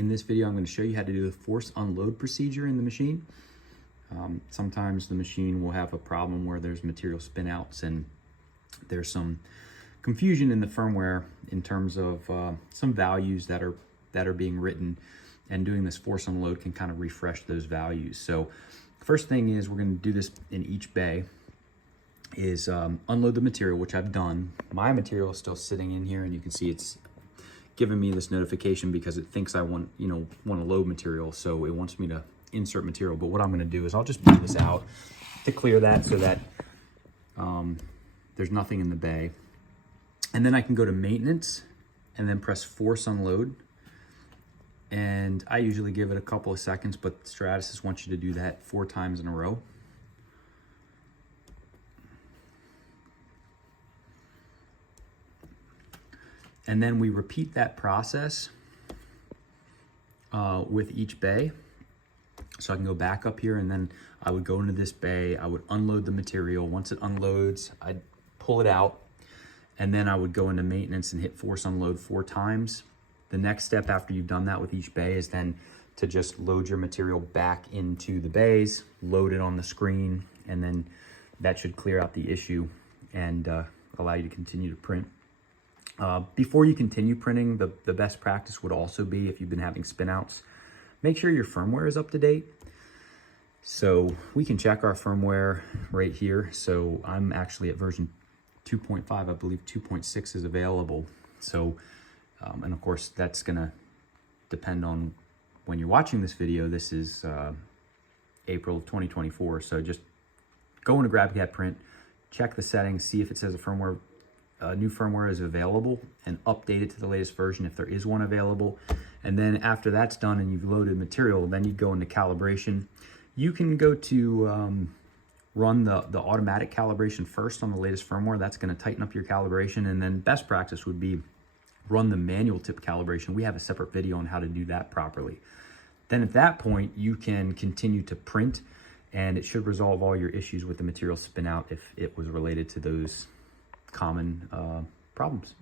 In this video, I'm going to show you how to do the force unload procedure in the machine. Sometimes the machine will have a problem where there's material spinouts and there's some confusion in the firmware in terms of some values that are being written, and doing this force unload can kind of refresh those values. So first thing is, we're going to do this in each bay, is unload the material, which I've done. My material is still sitting in here, and you can see it's giving me this notification because it thinks I want to load material, so it wants me to insert material. But what I'm going to do is I'll just pull this out to clear that, so that there's nothing in the bay, and then I can go to maintenance and then press force unload. And I usually give it a couple of seconds, but Stratasys wants you to do that 4 times in a row. And then we repeat that process with each bay. So I can go back up here, and then I would go into this bay, I would unload the material. Once it unloads, I'd pull it out, and then I would go into maintenance and hit force unload 4 times. The next step after you've done that with each bay is then to just load your material back into the bays, load it on the screen, and then that should clear out the issue and allow you to continue to print. Before you continue printing, the best practice would also be, if you've been having spinouts, make sure your firmware is up to date. So we can check our firmware right here. So I'm actually at version 2.5, I believe 2.6 is available. So and of course, that's gonna depend on when you're watching this video. This is April of 2024. So just go into GrabCAD Print, check the settings, see if it says a new firmware is available, and update it to the latest version if there is one available. And then after that's done and you've loaded material, then you go into calibration. You can go to run the automatic calibration first on the latest firmware. That's gonna tighten up your calibration. And then best practice would be run the manual tip calibration. We have a separate video on how to do that properly. Then at that point, you can continue to print, and it should resolve all your issues with the material spin out if it was related to those common problems.